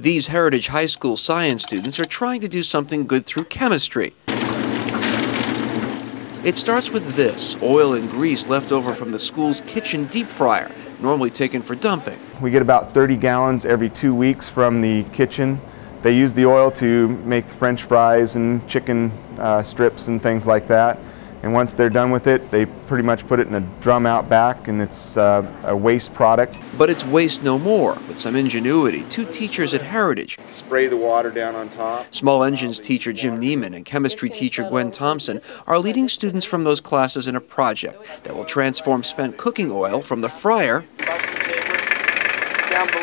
These Heritage High School science students are trying to do something good through chemistry. It starts with this, oil and grease left over from the school's kitchen deep fryer, normally taken for dumping. We get about 30 gallons every 2 weeks from the kitchen. They use the oil to make the French fries and chicken strips and things like that. And once they're done with it, they pretty much put it in a drum out back, and it's a waste product. But it's waste no more. With some ingenuity, two teachers at Heritage Spray the water down on top. Small engines teacher Jim Neiman and chemistry teacher Gwen Thompson are leading students from those classes in a project that will transform spent cooking oil from the fryer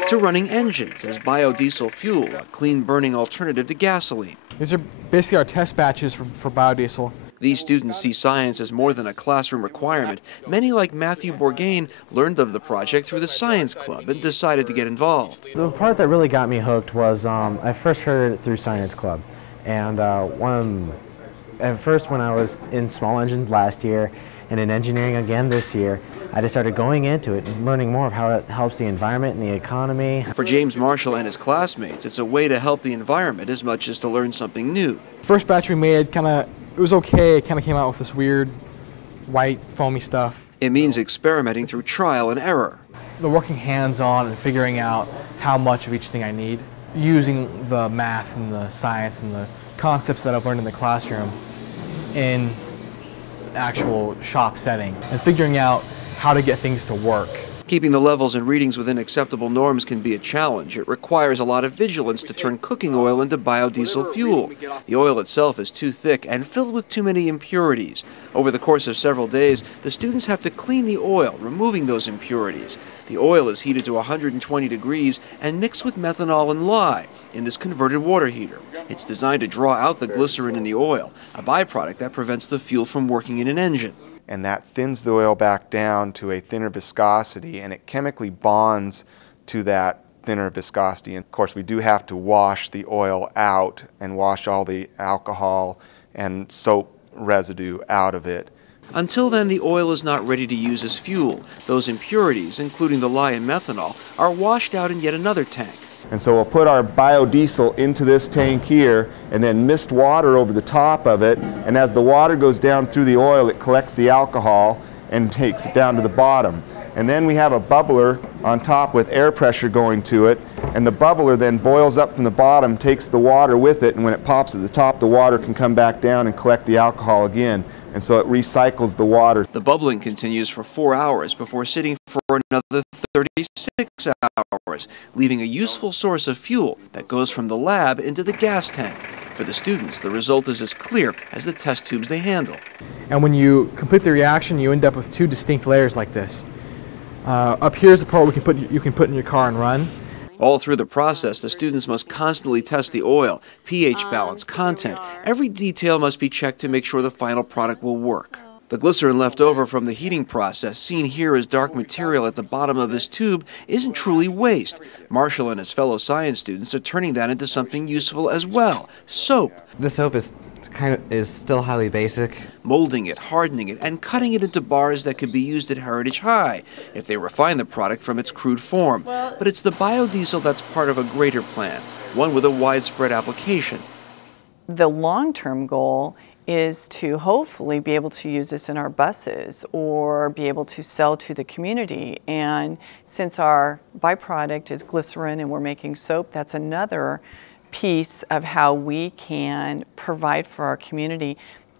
to running engines as biodiesel fuel, a clean-burning alternative to gasoline. These are basically our test batches for biodiesel. These students see science as more than a classroom requirement. Many, like Matthew Bourgain, learned of the project through the science club and decided to get involved. The part that really got me hooked was I first heard it through science club. And at first when I was in small engines last year and in engineering again this year, I just started going into it and learning more of how it helps the environment and the economy. For James Marshall and his classmates, it's a way to help the environment as much as to learn something new. First batch we made it was okay. It kind of came out with this weird white foamy stuff. It means experimenting through trial and error. The working hands-on and figuring out how much of each thing I need, using the math and the science and the concepts that I've learned in the classroom in actual shop setting and figuring out how to get things to work. Keeping the levels and readings within acceptable norms can be a challenge. It requires a lot of vigilance to turn cooking oil into biodiesel fuel. The oil itself is too thick and filled with too many impurities. Over the course of several days, the students have to clean the oil, removing those impurities. The oil is heated to 120 degrees and mixed with methanol and lye in this converted water heater. It's designed to draw out the glycerin in the oil, a byproduct that prevents the fuel from working in an engine. And that thins the oil back down to a thinner viscosity, and it chemically bonds to that thinner viscosity. And of course, we do have to wash the oil out and wash all the alcohol and soap residue out of it. Until then, the oil is not ready to use as fuel. Those impurities, including the lye and methanol, are washed out in yet another tank. And so we'll put our biodiesel into this tank here and then mist water over the top of it, and as the water goes down through the oil, it collects the alcohol and takes it down to the bottom. And then we have a bubbler on top with air pressure going to it, and the bubbler then boils up from the bottom, takes the water with it, and when it pops at the top, the water can come back down and collect the alcohol again. And so it recycles the water. The bubbling continues for 4 hours before sitting for another 36 hours, leaving a useful source of fuel that goes from the lab into the gas tank. For the students, the result is as clear as the test tubes they handle. And when you complete the reaction, you end up with two distinct layers like this. Up here's the part you can put in your car and run. All through the process, the students must constantly test the oil, pH balance, content. Every detail must be checked to make sure the final product will work. The glycerin left over from the heating process, seen here as dark material at the bottom of this tube, isn't truly waste. Marshall and his fellow science students are turning that into something useful as well, soap. The soap is still highly basic. Molding it, hardening it, and cutting it into bars that could be used at Heritage High if they refine the product from its crude form. But it's the biodiesel that's part of a greater plan, one with a widespread application. The long-term goal is to hopefully be able to use this in our buses or be able to sell to the community. And since our byproduct is glycerin and we're making soap, that's another piece of how we can provide for our community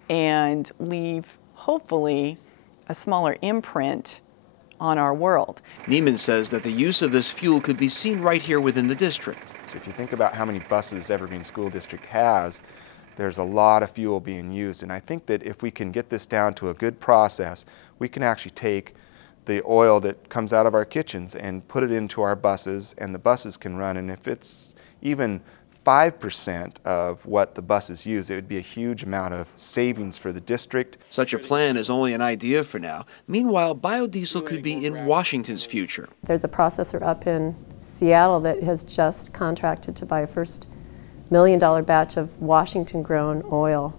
and leave, hopefully, a smaller imprint on our world. Neiman says that the use of this fuel could be seen right here within the district. So if you think about how many buses Evergreen School District has, there's a lot of fuel being used. And I think that if we can get this down to a good process, we can actually take the oil that comes out of our kitchens and put it into our buses, and the buses can run. And if it's even 5% of what the buses use, it would be a huge amount of savings for the district. Such a plan is only an idea for now. Meanwhile, biodiesel could be in Washington's future. There's a processor up in Seattle that has just contracted to buy a first $1 million batch of Washington-grown oil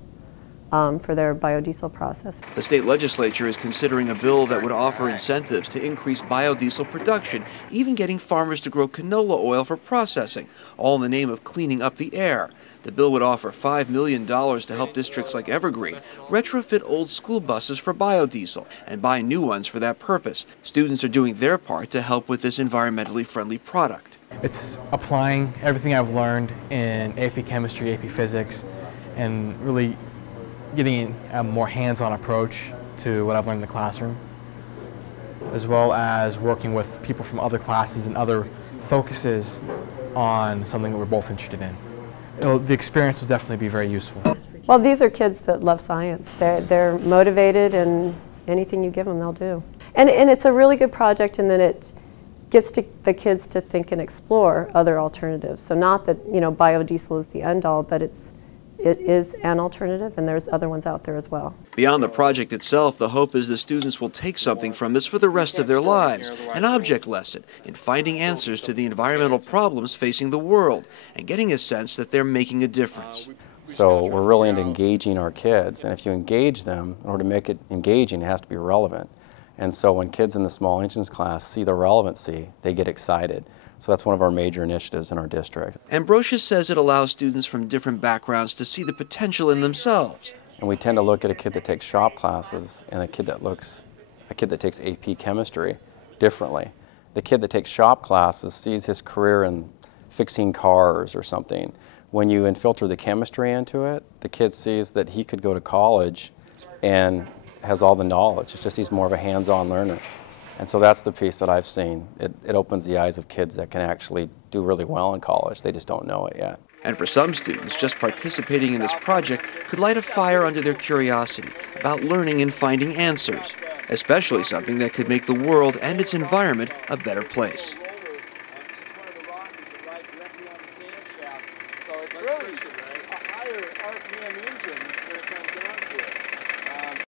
for their biodiesel process. The state legislature is considering a bill that would offer incentives to increase biodiesel production, even getting farmers to grow canola oil for processing, all in the name of cleaning up the air. The bill would offer $5 million to help districts like Evergreen retrofit old school buses for biodiesel and buy new ones for that purpose. Students are doing their part to help with this environmentally friendly product. It's applying everything I've learned in AP Chemistry, AP Physics, and really getting a more hands-on approach to what I've learned in the classroom, as well as working with people from other classes and other focuses on something that we're both interested in. The experience will definitely be very useful. Well, these are kids that love science. They're motivated, and anything you give them, they'll do. And it's a really good project in that it gets the kids to think and explore other alternatives. So not that, you know, biodiesel is the end-all, but it is an alternative, and there's other ones out there as well. Beyond the project itself, the hope is the students will take something from this for the rest of their lives, an object lesson in finding answers to the environmental problems facing the world, and getting a sense that they're making a difference. So we're really into engaging our kids, and if you engage them, in order to make it engaging, it has to be relevant. And so when kids in the small engines class see the relevancy, they get excited. So that's one of our major initiatives in our district. Ambrosius says it allows students from different backgrounds to see the potential in themselves. And we tend to look at a kid that takes shop classes and a kid that takes AP Chemistry differently. The kid that takes shop classes sees his career in fixing cars or something. When you infiltrate the chemistry into it, the kid sees that he could go to college and has all the knowledge. It's just he's more of a hands-on learner. And so that's the piece that I've seen. It opens the eyes of kids that can actually do really well in college. They just don't know it yet. And for some students, just participating in this project could light a fire under their curiosity about learning and finding answers, especially something that could make the world and its environment a better place. So it's really